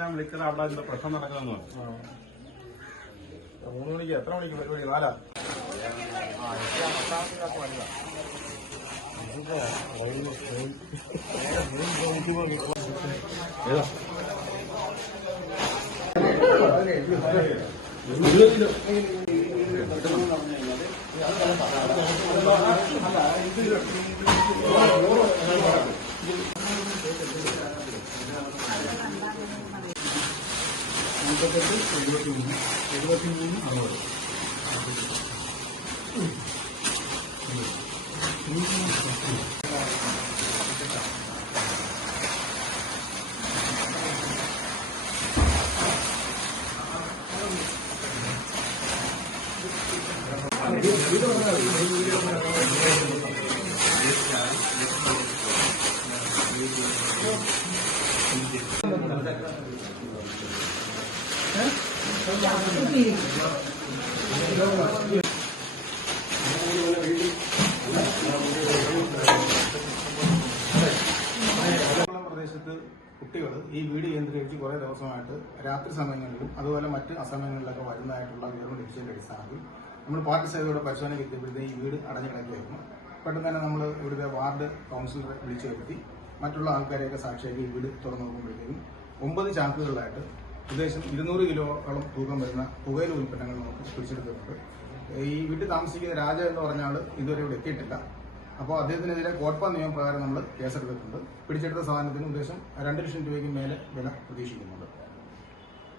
ഞാൻ വിളിക്കുന്നത് അവിടെ എന്താ പ്രശ്നം നടക്കുന്നതെന്ന് പറഞ്ഞു. 3 മണിക്ക് എത്ര മണിക്ക് പരിപാടി? 4 പ്രദേശത്ത് കുട്ടികൾ ഈ വീട് കേന്ദ്രീകരിച്ച് കുറെ ദിവസമായിട്ട് രാത്രി സമയങ്ങളിലും അതുപോലെ മറ്റ് അസമയങ്ങളിലൊക്കെ വരുന്നതായിട്ടുള്ള വിവരം ലഭിച്ചതിന്റെ അടിസ്ഥാനത്തിൽ നമ്മൾ പാർട്ടി സൈതോടെ പരിശോധനയ്ക്ക് എത്തിയപ്പോഴത്തേക്ക് ഈ വീട് അടഞ്ഞു കിടക്കുകയായിരുന്നു. പെട്ടെന്ന് തന്നെ നമ്മൾ ഇവിടുത്തെ വാർഡ് കൗൺസിലറെ വിളിച്ചു വരുത്തി മറ്റുള്ള ആൾക്കാരെയൊക്കെ സാക്ഷിയാക്കി ഈ വീട് തുറന്നു നോക്കുമ്പോഴത്തേക്കും 9 ചാക്കുകളിലായിട്ട് ഏകദേശം 200 കിലോയോളം തൂക്കം വരുന്ന പുകയില ഉൽപ്പന്നങ്ങൾ നമുക്ക് പിടിച്ചെടുത്തിട്ടുണ്ട്. ഈ വീട്ടിൽ താമസിക്കുന്ന രാജ എന്ന് പറഞ്ഞ ആൾ ഇതുവരെ ഇവിടെ എത്തിയിട്ടില്ല. അപ്പോൾ അദ്ദേഹത്തിനെതിരെ കോട്ട്പ നിയമപ്രകാരം നമ്മൾ കേസെടുത്തിട്ടുണ്ട്. പിടിച്ചെടുത്ത സാധനത്തിന് ഉദ്ദേശം 2 ലക്ഷം രൂപയ്ക്ക് മേലെ വില പ്രതീക്ഷിക്കുന്നുണ്ട്.